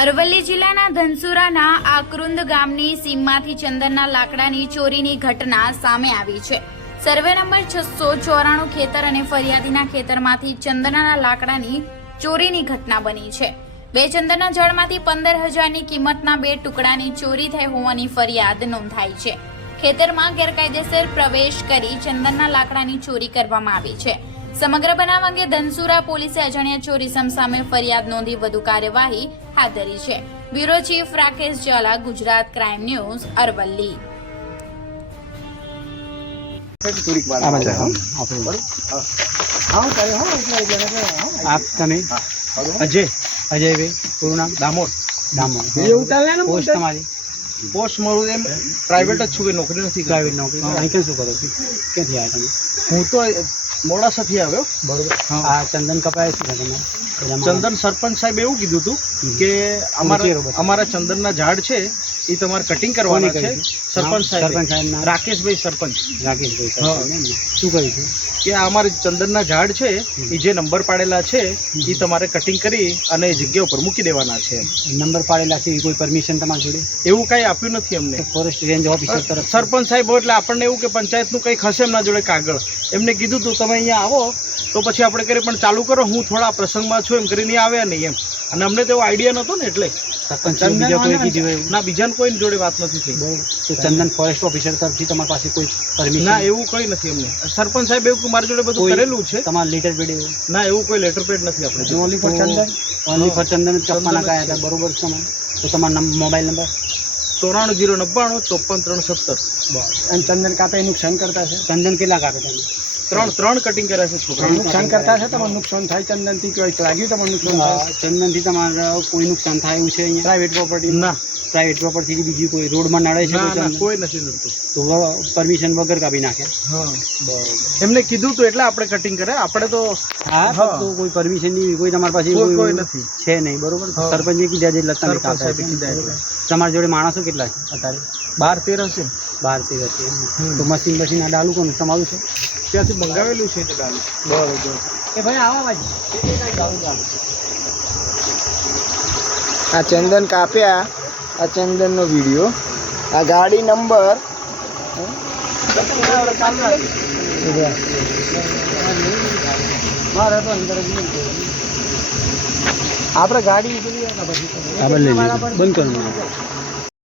અરવલ્લી જિલ્લાના ધનસુરાના આકરુંદ ગામની સીમમાંથી ચંદનના લાકડાની ચોરીની ઘટના સામે આવી છે. સર્વે નંબર છસો ચોરાણું ખેતર અને ફરિયાદીના ખેતરમાંથી ચંદનના લાકડાની ચોરીની ઘટના બની છે. બે ચંદનના જળમાંથી પંદર હજારની કિંમતના બે ટુકડાની ચોરી થઈ હોવાની ફરિયાદ નોંધાઈ છે. ખેતરમાં ગેરકાયદેસર પ્રવેશ કરી ચંદનના લાકડાની ચોરી કરવામાં આવી છે. સમગ્ર બનાવ અંગે ધનસુરા પોલીસે અજાણ્યા ચોરી સામે ફરિયાદ નોંધી વધુ કાર્યવાહી હાથ ધરી છે. Bureau chief Rakesh Zala Gujarat crime news Aravalli. આપ તમે? અજય. અજયભાઈ પૂરું નામ? પોસ્ટ પોતે. તમારી. પોસ્ટ મારું એમ પ્રાઇવેટ જ છું કે નોકરી નથી પ્રાઇવેટ નોકરી. અહીં કેમ શું કરો છો? ક્યાંથી આવ્યા તમે? હું તો મોડાસાથી આવ્યો. બરોબર. આ ચંદન કપાય છે તમે ચંદન સરપંચ સાહેબ એવું કીધું હતું કે અમારા અમારા ચંદનના ઝાડ છે એ તમારે કટિંગ કરવાની છે. સરપંચ સાહેબ. રાકેશભાઈ સરપંચ. રાકેશભાઈ? શું કર્યું છે? કે આ અમારે ચંદનના ઝાડ છે એ જે નંબર પાડેલા છે એ તમારે કટિંગ કરી અને એ જગ્યા ઉપર મૂકી દેવાના છે નંબર પાડેલા છે એ કોઈ પરમિશન તમારી જોડે? એવું કાંઈ આપ્યું નથી અમને. ફોરેસ્ટ રેન્જ ઓફિસર તરફ સરપંચ સાહેબ એટલે આપણને એવું કે પંચાયતનું કંઈક હશે એમના જોડે કાગળ. એમને કીધું તું તમે અહીંયા આવો તો પછી આપણે કરીએ પણ ચાલુ કરો હું થોડા પ્રસંગમાં છું એમ કરીને આવ્યા નહીં એમ. અને અમને તો એવો આઈડિયા નહોતો ને એટલે. સરપંચ બીજા કોઈ કીધું એવું? ના બીજાને કોઈ જોડે વાત નથી થઈ. તો ચંદન ફોરેસ્ટ ઓફિસર તરફથી તમારી પાસે કોઈ પરમિશન ના એવું કંઈ નથી અમને. સરપંચ સાહેબ એવું મારી જોડે બધું કરેલું છે. તમારા લેટર પેડ એવું? ના એવું કોઈ લેટર પેડ નથી આપણે. Only for Chandan? Only for ચંદન કપવાના કયા હતા બરોબર છે તો તમારો મોબાઈલ નંબર ચોરાણું જીરો નવ્વાણું ચોપન ત્રણ સત્તર. બસ. અને ચંદન કાપે નુકસાન કરતા છે? ચંદન કેટલા કાપે તમે ત્રણ ત્રણ કટિંગ કર્યા છે છોકરા નુકસાન કરતા છે તમારે નુકસાન થાય ચંદનથી કોઈ લાગ્યું તમારે નુકસાન થાય? ચંદનથી તમારે કોઈ નુકસાન થાય એવું છે અહીંયા? પ્રાઇવેટ પ્રોપર્ટી ના. પ્રાઇવેટ પ્રોપર્ટી બીજી કોઈ રોડમાં નડે છે કોઈ નથી નડતું. તો પરમિશન વગર કાપી નાખે. બરોબર. એમને કીધું તું એટલે આપણે કટિંગ કરે આપણે તો હા. તો કોઈ પરમિશન નહીં કોઈ તમારી પાસે કોઈ નથી. છે નહીં બરોબર. સરપંચે કીધા બરોબર. એટલે. તમારી જોડે માણસો કેટલા છે? અત્યારે બાર તેર હશે. બાર તેર હશે. તો મશીન મશીન આ ડાલું કોનું? તમારું છે? ત્યાંથી મંગાવેલું છે તે ડાલી બરોબર. કે ભાઈ આવા ભાઈ. આ ચંદન કાપ્યા. આ ચંદનનો વીડિયો. આ ગાડી નંબર. મારે અંદર આપણે ગાડી બંધ કરો